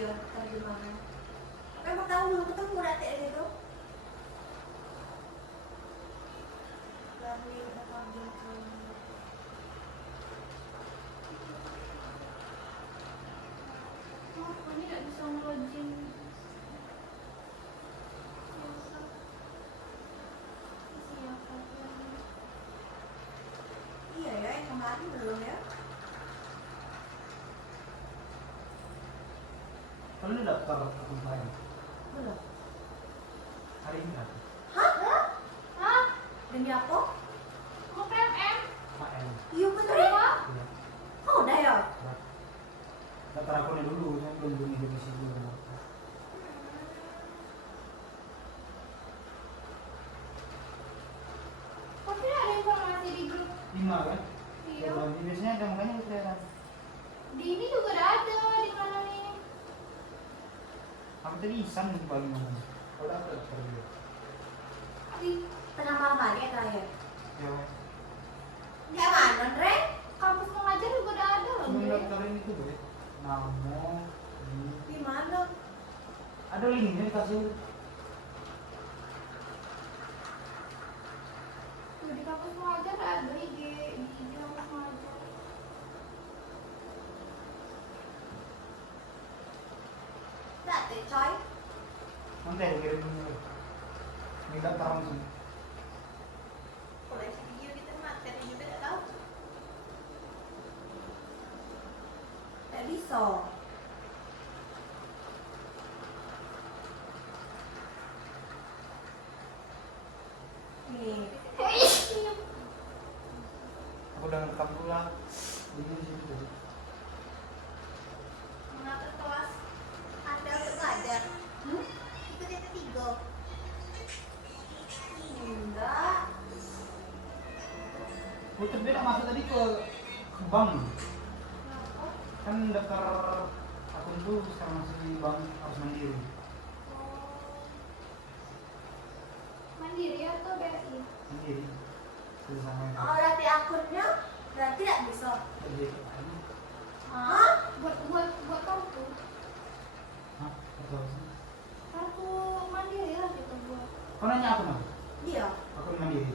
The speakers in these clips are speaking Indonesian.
iya terjemahan. Memang tahu belum ketemu berarti itu. Learning according to ini nggak bisa ngelogin. iya ya yang kemarin belum ya. Kalau lu daftar akun lain Belum. hari ini apa? Hah? Demi apa? Mau PMM? KM. Iya bener ya. Apa? Iya. Oh udah ya. Daftar akunnya dulu, saya belum punya definisi dulu. Kok tidak ada informasi di grup? 5 kan? Iya. Biasanya ada makanya kelihatan. Di ini juga udah ada di mana nih? Aku tadi Isan bagi mana? Kalau daftar dulu. Di Tengah malam ya terakhir. Ya. Di mana Andre? kampus mengajar juga udah ada loh. Cuma Bre. daftarin itu deh. Namo. Di mana? Ada linknya dikasih. Tuh, di kampus mengajar ada IG di kampus mengajar. Berarti coy. Nanti aku kirim dulu. Ini daftar langsung. Koleksi video kita materi juga tidak tahu. Tidak bisa. Nih. Aku udah ngerekam dulu lah. Ini di situ. Mengatur kelas Anda untuk belajar. Ikut yang ketiga. Enggak. Putus dia masuk tadi ke bank. Kan daftar akun tuh sekarang masih di bank harus mandiri. Mandiri atau BRI? Mandiri. Sudah sama itu. Oh, berarti akunnya berarti tidak bisa. Jadi, Hah? Buat kartu. hah? Betul sih. Kartu mandiri lah kita buat. Kau nanya aku mas? Iya. Akun mandiri.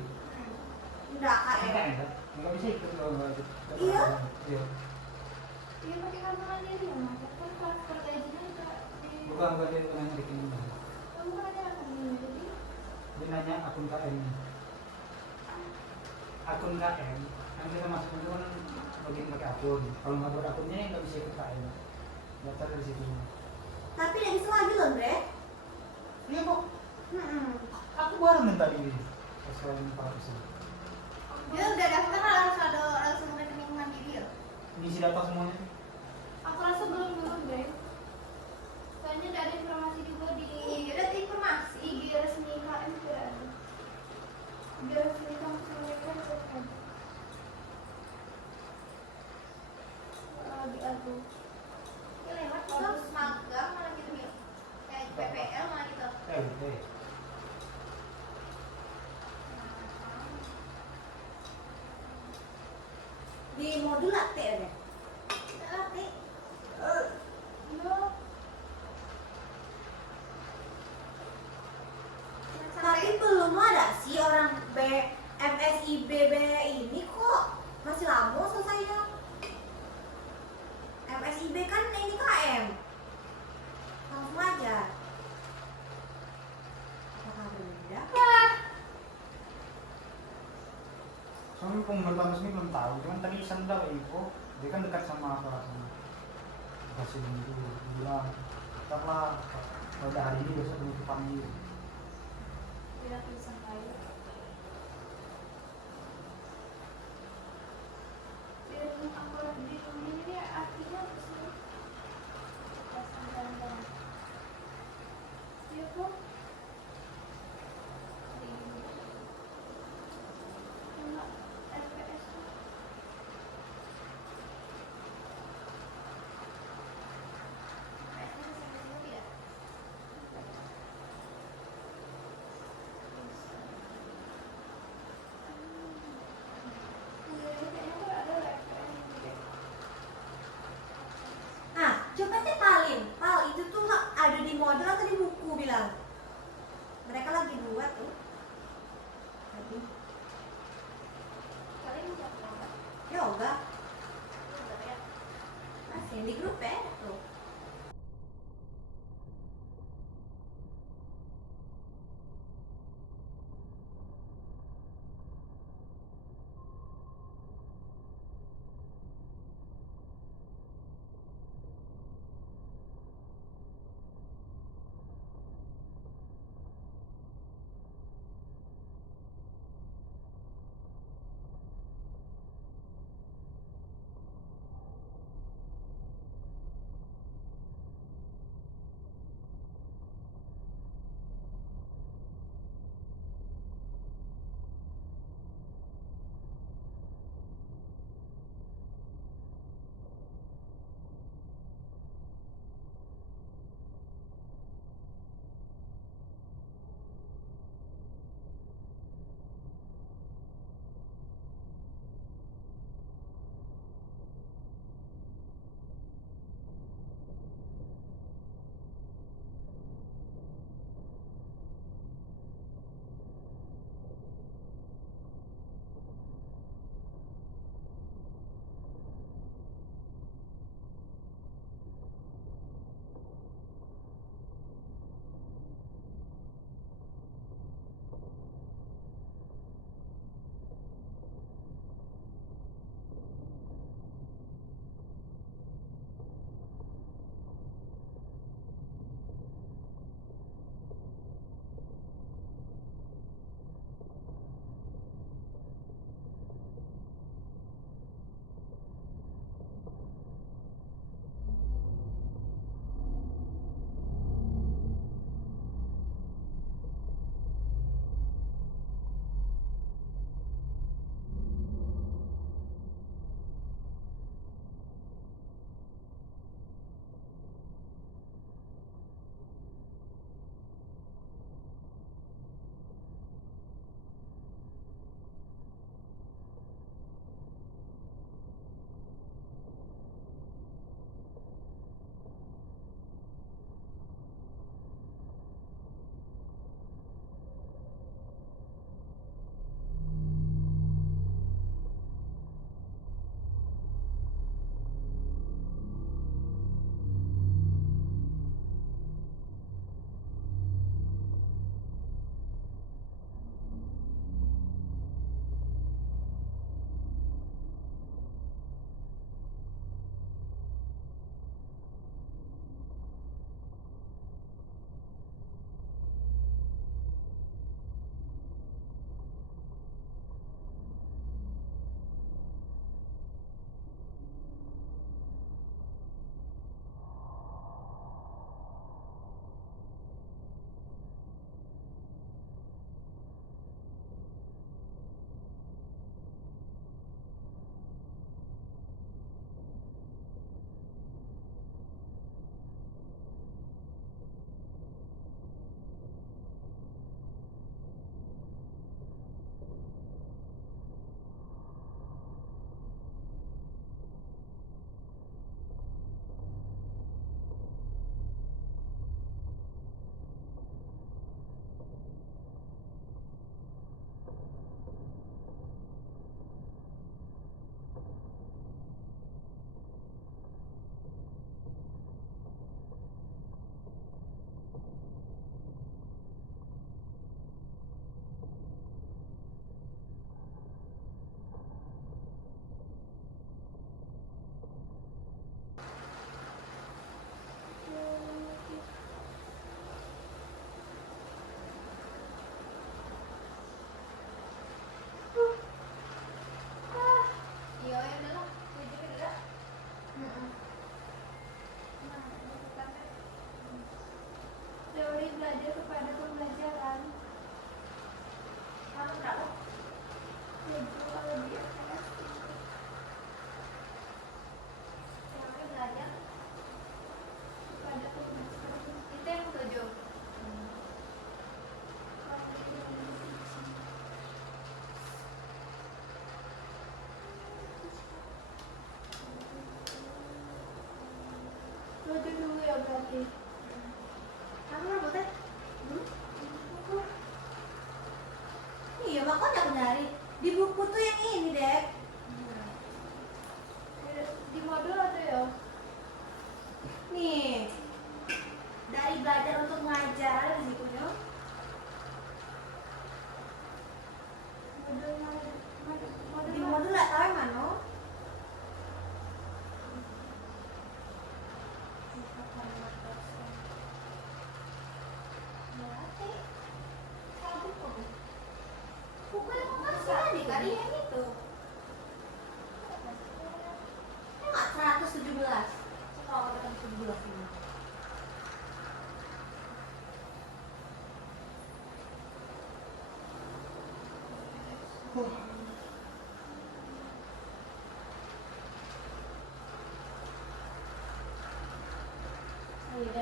Enggak kak ya. Enggak enggak. Enggak bisa ikut kalau enggak ikut. Iya. Iya. Iya pakai kartu mandiri ya mas. Kan transfer gajinya juga di. Bukan dia nanya rekening. Kamu kan ada akun mandiri. Dia nanya akun KM. Akun KM. Yang kita masuk itu kan login pakai akun. Kalau nggak buat akunnya nggak bisa ikut KM. Daftar dari situ. Tapi tidak bisa lagi loh, Bre. Iya kok. Hmm. Aku baru minta di SKM 400. Dia udah daftar harus ada langsung rekening mandiri ya. Ngisi data semuanya. Aku rasa belum deh. Soalnya tidak ada informasi juga di Iya, ada informasi. IG resmi KM tidak ada. IG resmi kampus mereka tidak ada. Di aku. Ya lewat juga magang malah gitu ya. Kayak PPL malah gitu. Oke. Di modul latte ada. Latte. Iya. Tapi belum ada sih orang MSIB ini kok masih lama selesainya. MSIB kan ini KM. Langsung aja. Apakah beda? Soalnya pemberitahuan resmi belum tahu. Cuman tadi Isan udah info. Dia kan dekat sama apa sama. Kasih dulu bilang. Karena kalau udah hari ini besok penutupan dia. Tidak bisa kaya. Yang aku lihat di ini artinya apa sih? Pasangan. Iya kok. Enggak LPS tuh. yoga. Masih di grup ya tuh.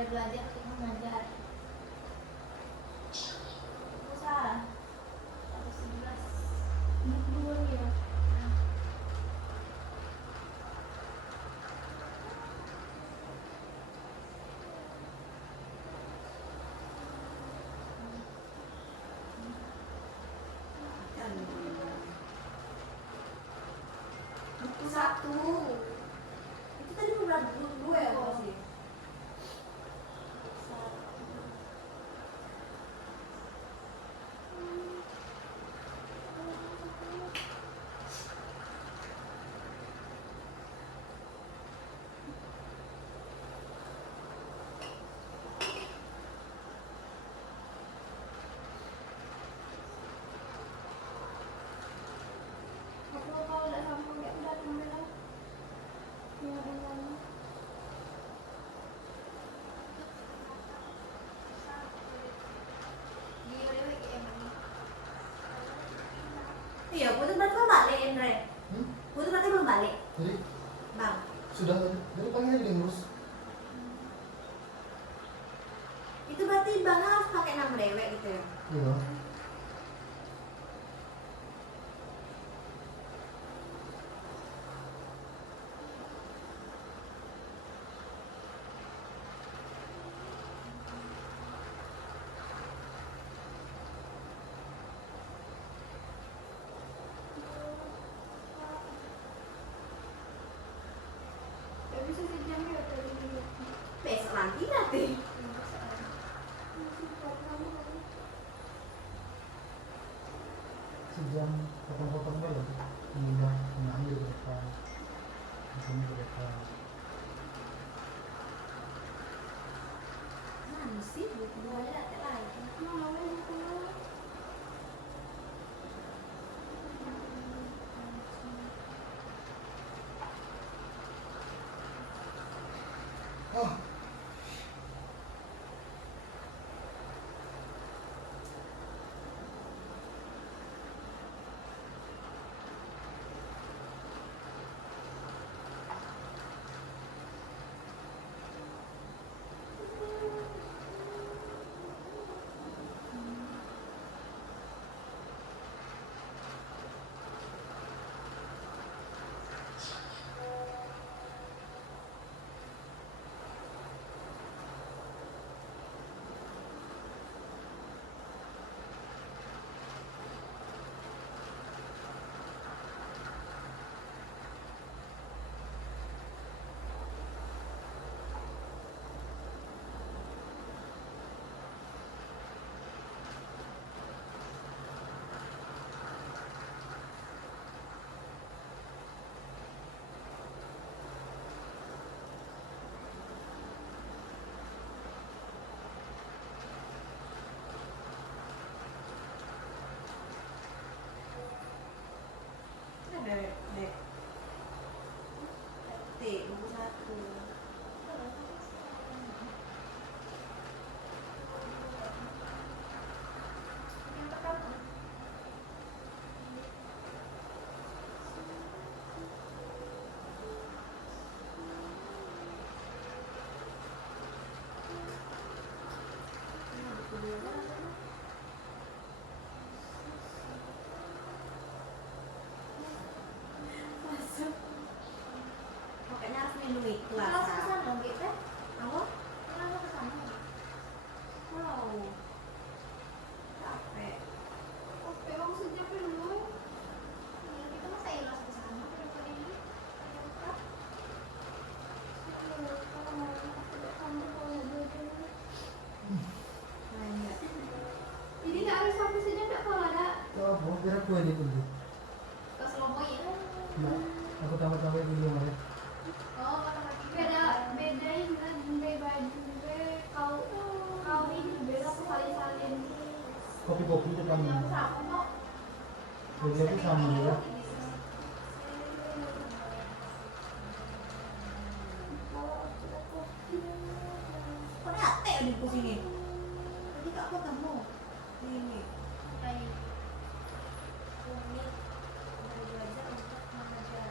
Mulai belajar untuk mengajar. Usaha 111 dua ya. Buku 1 itu tadi beberapa buku 2 ya apa sih? Aku kalau udah sambung ya udah ambil lah. Yang lain. Iya, Putu berarti belum balik, Indra. Putu berarti belum balik, Jadi Bang. sudah dari pagi tadi ngurus. Itu berarti Bang harus pakai nama dewek gitu ya? Iya. Gak bisa sejam ya tadi. Besok nanti. Sejam potong-potong dulu. Mudah mengambil ke depan. Ini ke depan. Mana sih buku ada lagi? Mau buku. Oh, Ada dek. T buku 1. Yang pertama. Buku 2. Masuk. Pokoknya harus minum itu lah. Langsung ke sana gitu. Apa? Langsung ke sana. Wow. Capek. Oke, maksudnya dulu. Ya, kita masa ilas ke sana daripada ini. Lengkap. Kalau mau aku udah sambung kalau dua-duanya. Banyak. Jadi nggak harus sampai sejam nggak kalau ada ya apa? Biar aku edit dulu. ke Slomo ya. Nah, aku tambah-tambah video ya. Oh, beda beda ini kan beda baju kau kau ini beda aku salin-salin. Kopi-kopi depan Yang ini. sama kok. Jadi aku sama ya. Kok ada T di buku sini? Tadi kok aku ketemu. Ini. Kayak Unit dari belajar untuk mengajar.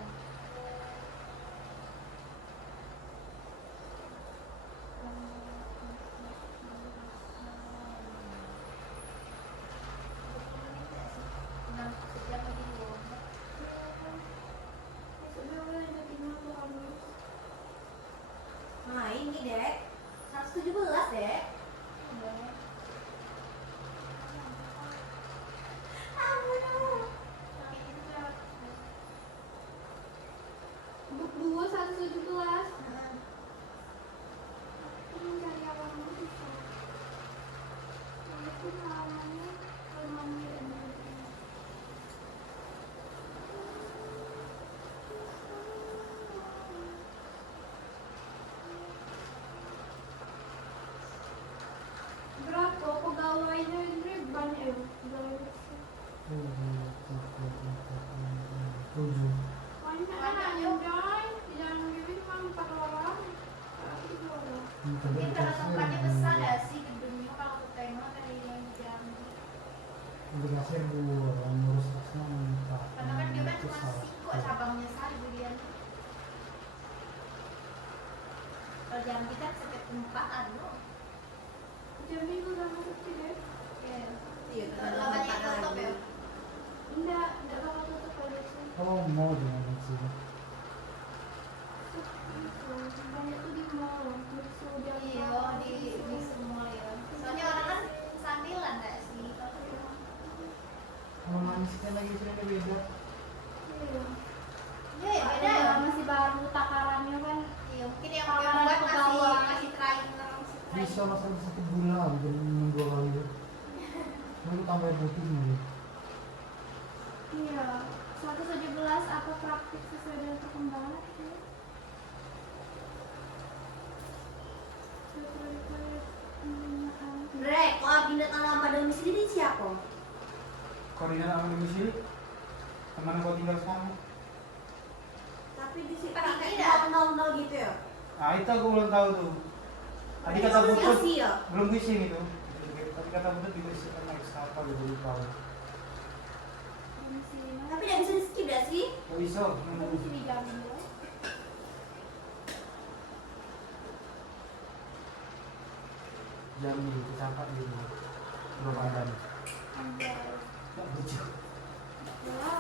117. Aku mencari awalnya susah. Itu namanya Almami dan Nurul. Berapa pegawainya ini banyak ya? Pegawai besar. 7. Banyak anaknya Joy. Yang ini cuma 4 orang. Itu orang. Mungkin karena tempatnya besar ya sih gedungnya, kalau ke tengah kayak yang jam. Dikasih orang ngurus tasnya minta. Karena kan dia kan cuma siko cabangnya sari Julian. Kalau jam kita sampai 4 loh. Jam minggu sama sepi deh. Iya, banyak tutup ya. Enggak bakal tutup aja sih. Oh mau dengan sini. Itu banyak tuh di mall. Musuh dia. Iya, di semua ya. Soalnya orang kan sambilan nggak sih? Kalau manisnya lagi cerita beda. Iya. Iya ya beda ya. Masih baru takarannya kan. Iya mungkin yang Takaran buat pegawai. masih terakhir Bisa masak 1 bulan dan 2 kali. Lalu tambah putih nih. Iya. 117 apa praktik sesuai dengan perkembangan sih? Bre, koordinat alamat domisili siapa? Koordinat alamat domisili kemana kau tinggal sekarang? Tapi di situ Pakai pakai tidak? 000 gitu ya? Nah itu aku belum tahu tuh. Tadi Itu kata masih Putut isi ya? belum pusing itu. Tadi kata Putut juga isi kan naik apa gitu lupa. Tapi nggak bisa di skip ya sih? Kok bisa? Mesti dijamin ya. Jam itu catat gitu. Belum ada. Anjay. Tak lucu. Ya.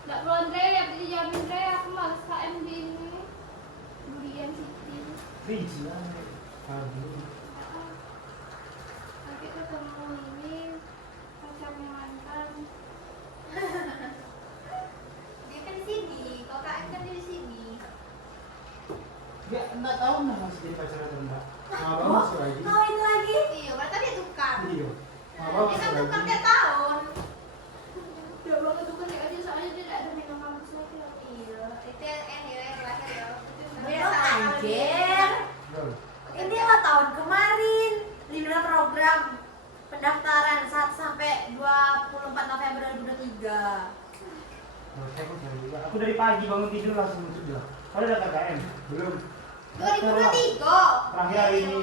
Nggak perlu Andre, ya bisa dijamin Andre. Aku males KM di ini. Durian City. Rinci lah. Tadi. Nanti ketemu ini pacarnya mantan. Dia kan di sini, kalau KM kan dia di sini. Ya enggak tahu nah masih jadi pacar atau enggak. Apa masih lagi? Kawin lagi? Iya, berarti dia tukar. Iya. Apa Dia masih kan tukar lagi? tiap tahun. Udah banget tuh kan aja soalnya dia nggak ada minum kampus lagi loh. Iya, itu yang ya yang terakhir ya. Beda Oh, anjir. Belum. Ini lah tahun kemarin 5 program pendaftaran 1 sampai 24 November 2023. Aku dari pagi bangun tidur langsung sudah. Kalau udah KKM? Belum. 2023. Terakhir hari ini.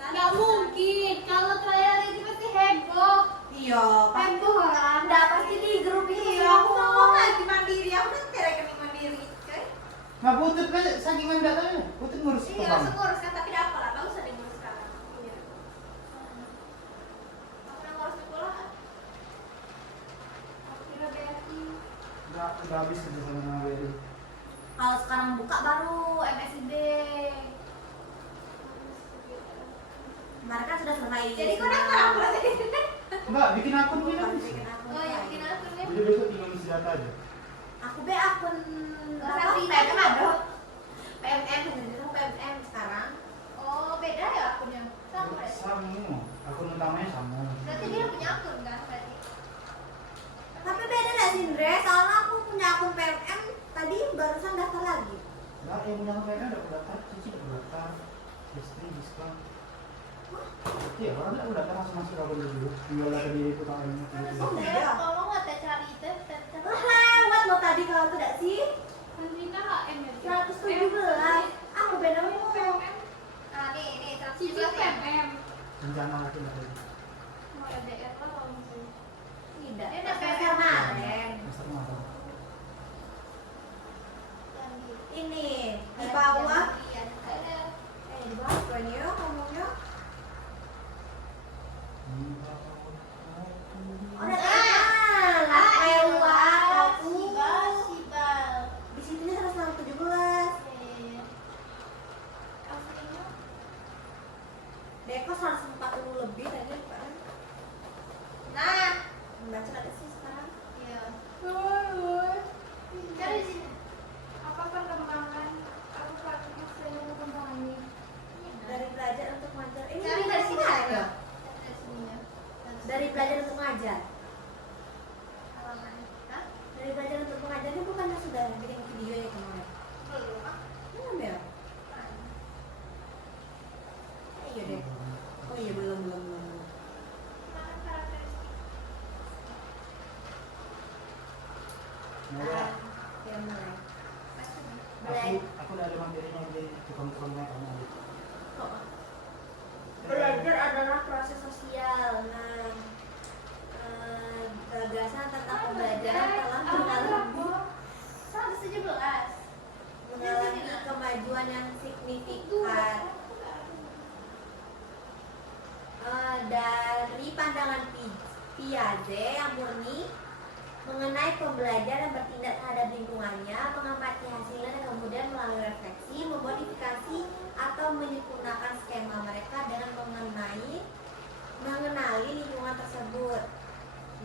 Nggak mungkin, kalau trial ini pasti heboh. Iya, Heboh orang. udah pasti di grup itu. Iya, Aku mau ngaji mandiri, aku udah pakai rekening mandiri, coy. Nggak Putut kan saking mana datanya? Putut ngurus Iya, kebang. langsung ngurus kan, tapi udah apa lah, bagus ada yang ngurus sekarang. Iya. Aku yang ngurus sekolah. Aku kira BRI. Udah habis kerja sama dengan WRI. Kalau sekarang buka baru MSIB. Kemarin kan sudah selesai. Jadi kau daftar aku berarti. Enggak, bikin akun ini kan. Bikin akun. Oh ya, bikin akunnya. Jadi besok tinggal isi data aja. Aku be akun Nggak apa? usah PMM pribadi. ada. PMM sebenarnya PMM sekarang. Oh, beda ya akunnya. Sama berarti. Sama. Akun utamanya sama. Berarti dia punya akun kan berarti. Tapi beda nggak sih Andre? Soalnya aku punya akun PMM tadi barusan daftar lagi. Nah, yang punya kamera udah daftar, Cici udah daftar. Istri, diskon. Iya, orang udah daftar langsung masuk akun dulu. Tinggal data diriku tangannya. Oh, beda. Kalau nggak ada cari itu, Wah, lewat lo tadi kalau tidak sih. Kantina HM ya. 117. Aku beda mau. PMM. Nah, nih Cici PMM. Rencana aku udah ada. Mau LDR lah kalau misalnya. Tidak. Dia udah PMM kemarin. Master mata. Ini di bawah. Di bawah banyak ngomongnya. Oh, udah kenal. Ewa, aku. Di sini 117. Deko 140 lebih tadi kan. Nah, membaca ada sih sekarang. Iya. Cari di sini. Apa perkembangan Aku udah ada materinya di tukang-tukangnya kamu. Belajar adalah proses sosial. Nah, gagasan tentang pembelajaran telah mengalami kemajuan yang signifikan. Dari pandangan Piaget yang murni mengenai pembelajaran bertindak terhadap lingkungannya, mengamati hasilnya dan kemudian melalui refleksi, memodifikasi atau menyempurnakan skema mereka dengan mengenali lingkungan tersebut.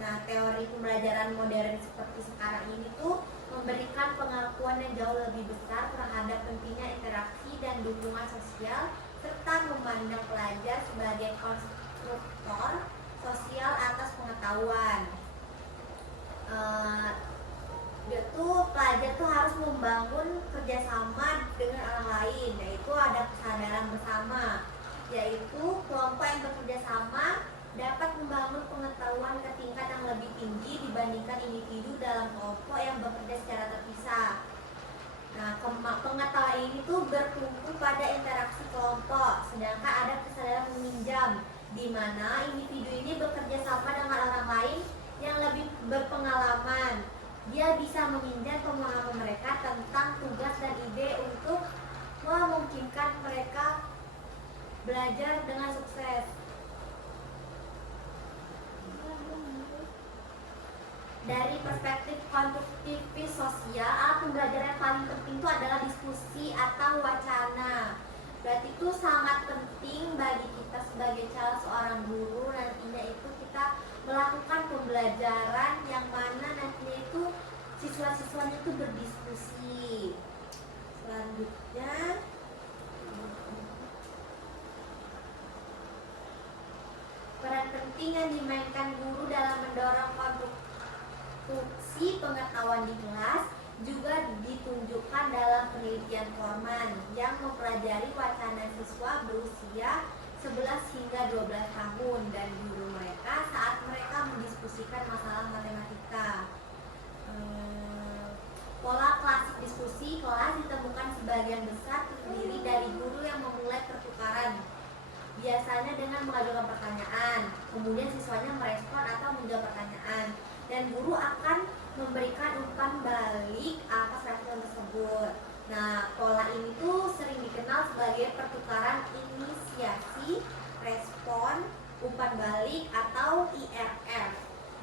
Nah, teori pembelajaran modern seperti sekarang ini tuh memberikan pengakuan yang jauh lebih besar terhadap pentingnya interaksi dan dukungan sosial, serta memandang pelajar sebagai konstruktor sosial atas pengetahuan. Pelajar tuh harus membangun kerjasama dengan orang lain, yaitu ada kesadaran bersama, yaitu kelompok yang bekerja sama dapat membangun pengetahuan ke tingkat yang lebih tinggi dibandingkan individu dalam kelompok yang bekerja secara terpisah. Nah, pengetahuan ini tuh bertumpu pada interaksi kelompok, sedangkan ada kesadaran meminjam, di mana individu ini bekerja sama dengan orang lain yang lebih berpengalaman. Dia bisa meminjam pemahaman mereka tentang tugas dan ide untuk memungkinkan mereka belajar dengan sukses. Dari perspektif konstruktivis sosial, alat pembelajaran yang paling penting itu adalah diskusi atau wacana. Berarti itu sangat penting bagi kita sebagai seorang guru, nantinya itu kita melakukan pembelajaran yang mana nantinya itu siswa-siswanya itu berdiskusi. Selanjutnya, peran penting yang dimainkan guru dalam mendorong konstruksi pengetahuan di kelas juga ditunjukkan dalam penelitian Forman yang mempelajari wacana siswa berusia 11 hingga 12 tahun dan guru mereka saat mereka mendiskusikan masalah matematika. Pola klasik diskusi kelas ditemukan sebagian besar terdiri dari guru yang memulai pertukaran, biasanya dengan mengajukan pertanyaan, kemudian siswanya merespon atau menjawab pertanyaan, dan guru akan memberikan umpan balik atas respon tersebut. Nah, pola ini tuh sering dikenal sebagai pertukaran inisiasi, respon, umpan balik atau IRF,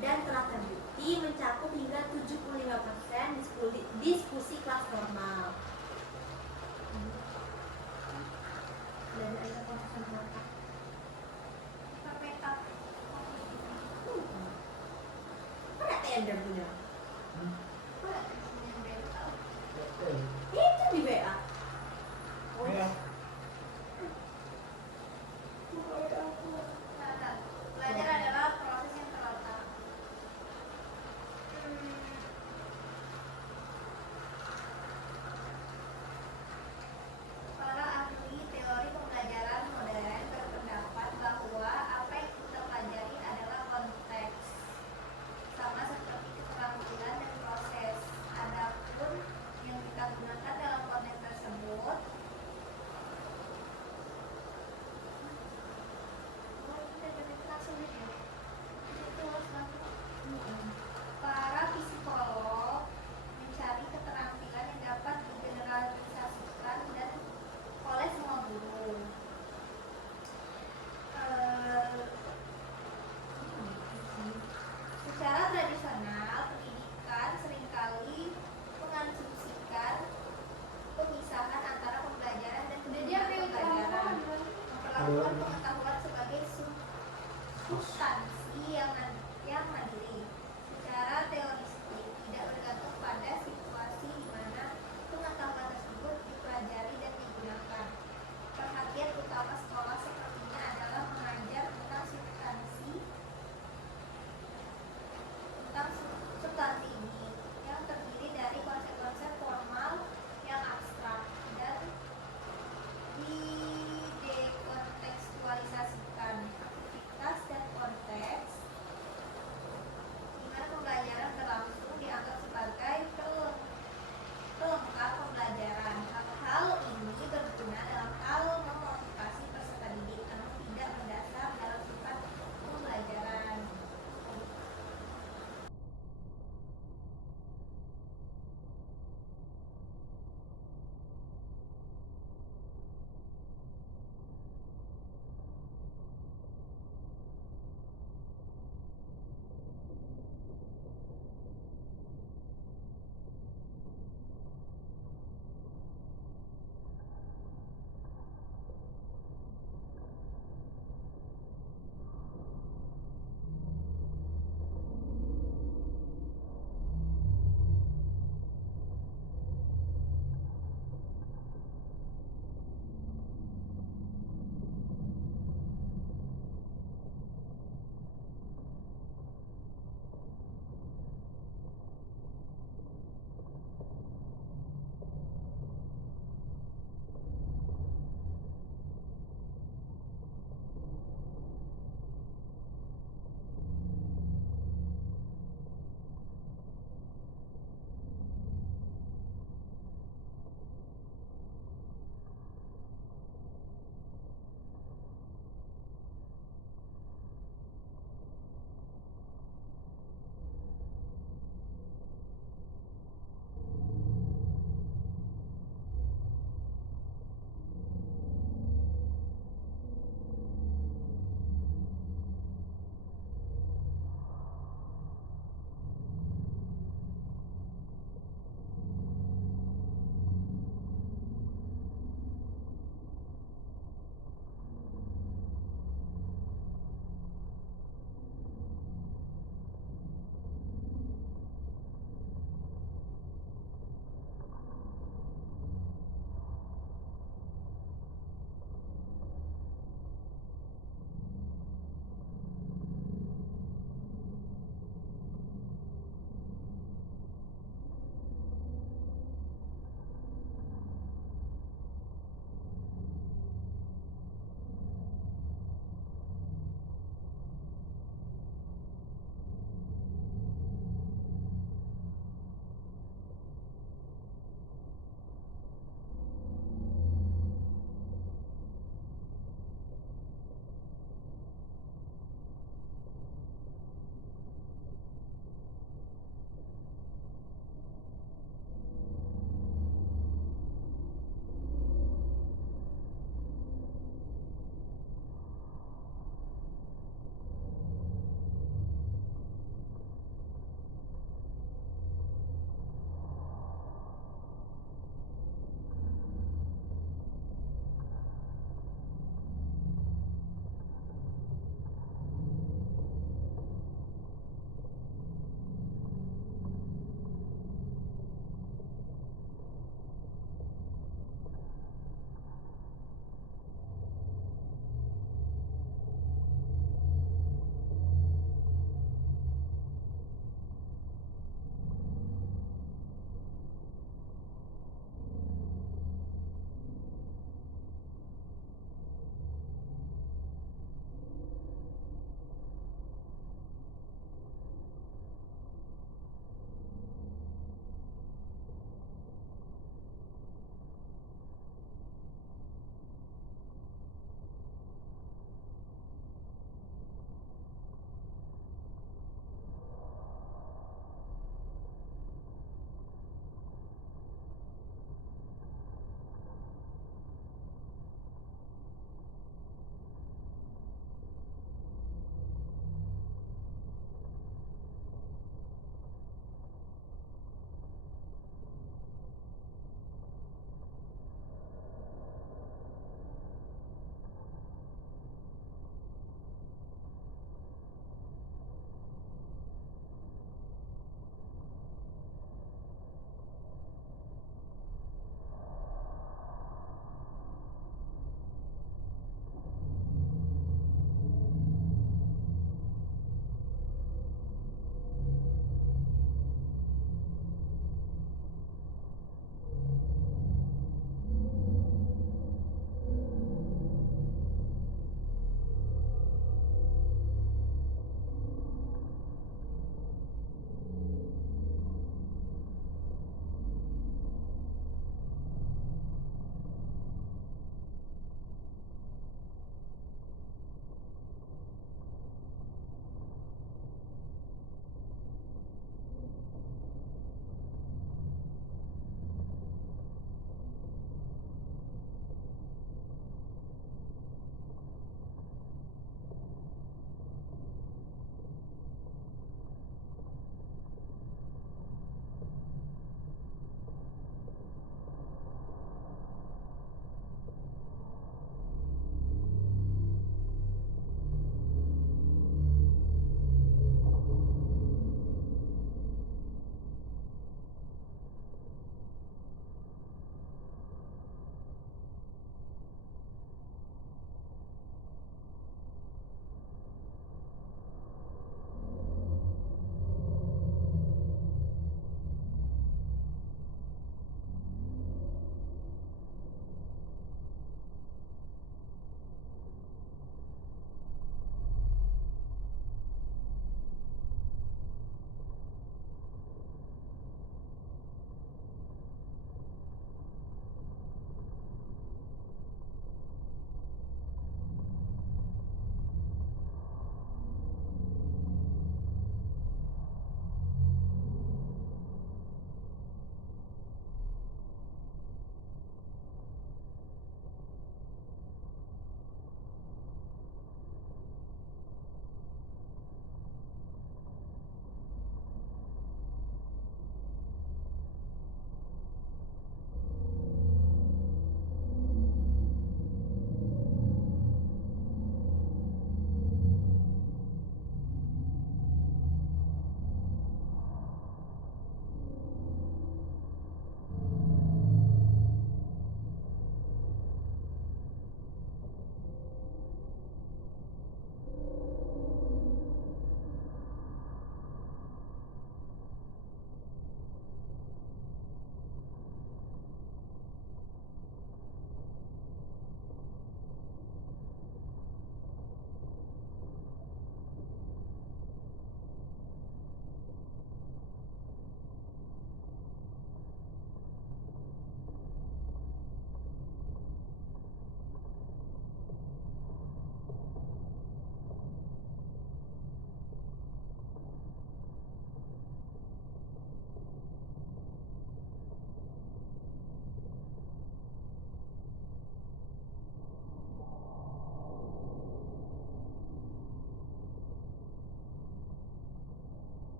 dan telah terbukti mencakup hingga 75% diskusi kelas formal. Dan ada proses otak. Ada tender punya. Itu di WA. Oh ya. Belajar adalah proses yang terletak. Para ahli teori pembelajaran modern berpendapat bahwa apa yang kita pelajari adalah konteks, sama seperti keterangan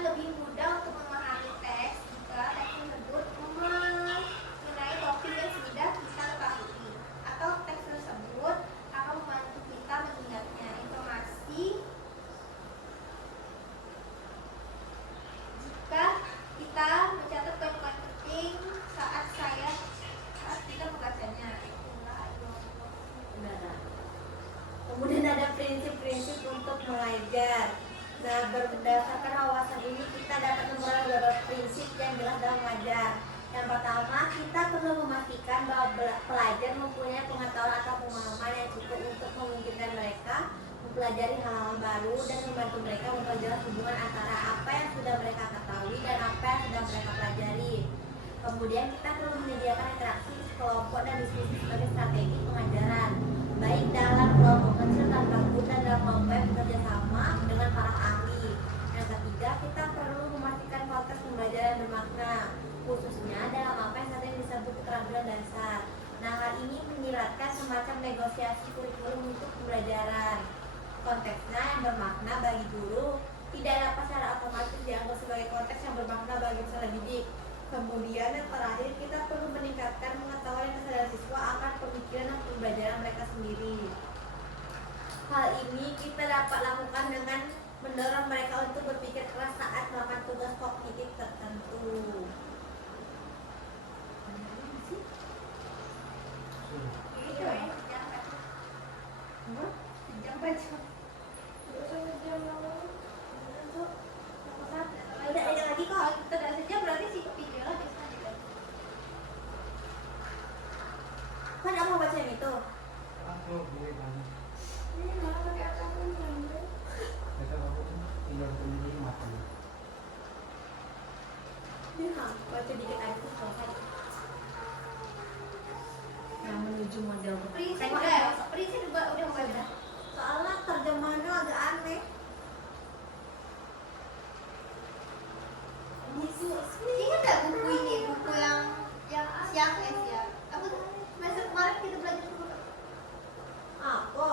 lebih mudah untuk memahami teks jika teks tersebut mengenai topik yang sudah kita ketahui, atau teks tersebut akan membantu kita mengingatnya informasi. Jika kita mencatat poin-poin penting saat kita membacanya. Kemudian ada prinsip-prinsip untuk belajar. Nah, berdasarkan wawasan ini kita dapat memperoleh beberapa prinsip yang jelas dalam belajar. Yang pertama, kita perlu memastikan bahwa pelajar mempunyai pengetahuan atau pemahaman yang cukup untuk memungkinkan mereka mempelajari hal-hal baru dan membantu mereka memperjelas hubungan antara apa yang sudah mereka ketahui dan apa yang sudah mereka pelajari. Kemudian kita perlu menyediakan interaksi kelompok dan diskusi sebagai strategi pengajaran, baik dalam kelompok kecil tanpa guru dan dalam kelompok yang bekerja sama dengan para ahli. Yang ketiga, kita perlu memastikan konteks pembelajaran bermakna, khususnya dalam apa yang saat ini disebut keterampilan dasar. Nah, hal ini menyiratkan semacam negosiasi kurikulum untuk pembelajaran. Konteksnya yang bermakna bagi guru tidak dapat secara otomatis dianggap sebagai konteks yang bermakna bagi peserta didik. Kemudian yang terakhir, kita perlu meningkatkan pengetahuan dan kesadaran siswa akan pemikiran dan pembelajaran mereka sendiri. Hal ini kita dapat lakukan dengan mendorong mereka untuk berpikir keras saat melakukan tugas kognitif tertentu. Ada lagi kok, tidak sejam berarti sih video lagi. Kan kamu baca yang itu? Aku boleh banget. Ini malah pakai akun gambar. Kita aku tinggal sendiri mati. Iya, baca dikit aja tuh selesai. Yang menuju model prinsip juga udah baca. Soalnya terjemahannya agak aneh. Ingat gak buku ini, buku yang siang ya? Aku semester kemarin kita belajar buku apa?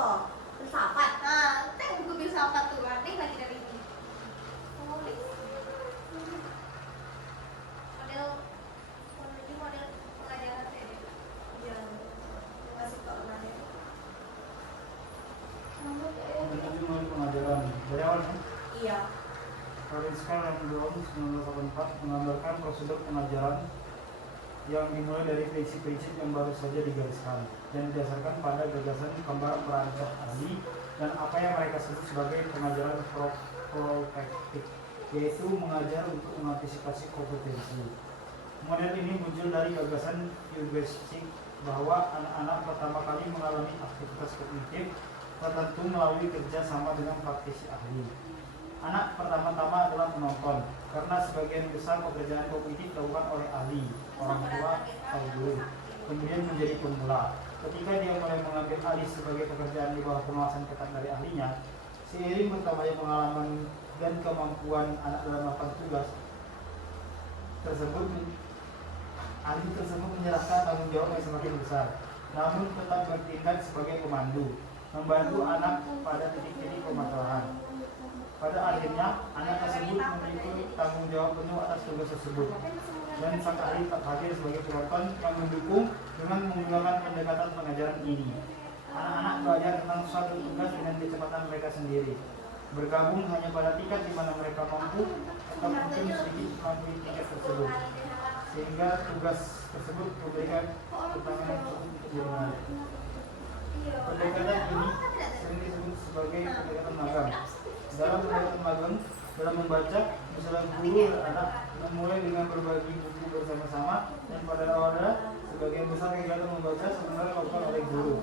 Filsafat. Nah, itu buku filsafat tuh, aneh lagi dari ini. Model pengajaran ya. Yang masih kok aneh. Menuju model pengajaran. Dari awal kan? Iya. Karinska Remblong 1984 menggambarkan prosedur pengajaran yang dimulai dari prinsip-prinsip yang baru saja digariskan dan didasarkan pada gagasan gambar perancang ahli dan apa yang mereka sebut sebagai pengajaran prospektif, yaitu mengajar untuk mengantisipasi kompetensi. Model ini muncul dari gagasan heuristik bahwa anak-anak pertama kali mengalami aktivitas kognitif tertentu melalui kerja sama dengan praktisi ahli. Anak pertama-tama adalah penonton, karena sebagian besar pekerjaan kognitif dilakukan oleh ahli, orang tua, atau guru, kemudian menjadi pemula. Ketika dia mulai mengambil alih sebagai pekerjaan di bawah pengawasan ketat dari ahlinya, seiring bertambahnya pengalaman dan kemampuan anak dalam melakukan tugas tersebut, ahli tersebut menyerahkan tanggung jawab yang semakin besar, namun tetap bertindak sebagai pemandu, membantu anak pada titik-titik permasalahan. Pada akhirnya, anak tersebut memiliki tanggung jawab penuh atas tugas tersebut, dan sang ahli tetap hadir sebagai penonton yang mendukung dengan menggunakan pendekatan pengajaran ini. Anak-anak belajar tentang suatu tugas dengan kecepatan mereka sendiri, bergabung hanya pada tingkat di mana mereka mampu atau mungkin sedikit mampu tingkat tersebut, sehingga tugas tersebut memberikan keterangan yang cukup untuk dimengerti. Pendekatan ini sering disebut sebagai pendekatan magang. Dalam pendekatan magang, dalam membaca, misalnya guru dan anak memulai dengan berbagi buku bersama-sama, dan pada awalnya sebagian besar kegiatan membaca sebenarnya dilakukan oleh guru.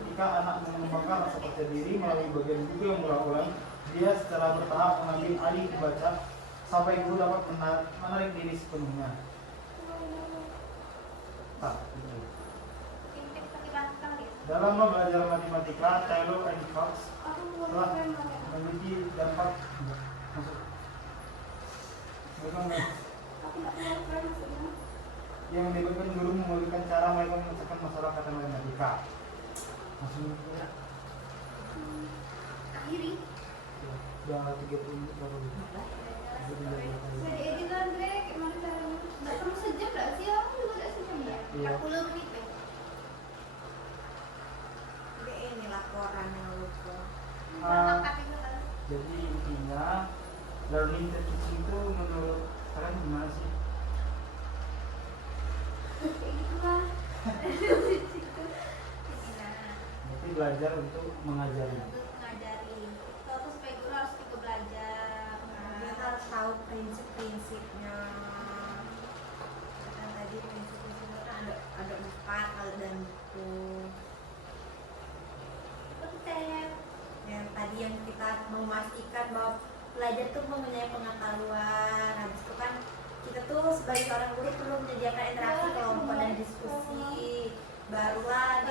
Ketika anak mengembangkan rasa percaya diri melalui bagian buku yang berulang-ulang, dia secara bertahap mengambil alih membaca sampai guru dapat menarik diri sepenuhnya. Dalam belajar matematika, Taylor and Cox telah memiliki dampak yang menyebabkan guru memulihkan cara mereka menyelesaikan masalah kata matematika. Langsung akhiri udah 30 menit berapa gitu? Iya. 40 menit ya. Jadi ini laporan yang lucu. Ah, Angkat itu kan. Jadi intinya learning to teaching itu menurut kalian gimana sih? Kayak gitu lah. Gimana? Berarti belajar untuk mengajari. Untuk mengajari. Kalau aku sebagai guru harus ikut belajar. Dia harus tahu prinsip-prinsipnya. Kan tadi prinsip-prinsipnya kan ada 4 hal dan itu. Konten. Yang tadi yang kita memastikan bahwa belajar tuh mempunyai pengetahuan. Habis itu kan kita tuh sebagai seorang guru perlu menyediakan interaksi kelompok dan diskusi. Barulah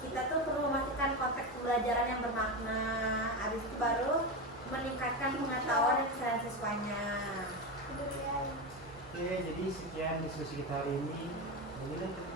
kita tuh perlu memastikan konteks pembelajaran yang bermakna. Habis itu baru meningkatkan pengetahuan dan kesadaran siswanya. Oke, jadi sekian diskusi kita hari ini. Jadi kita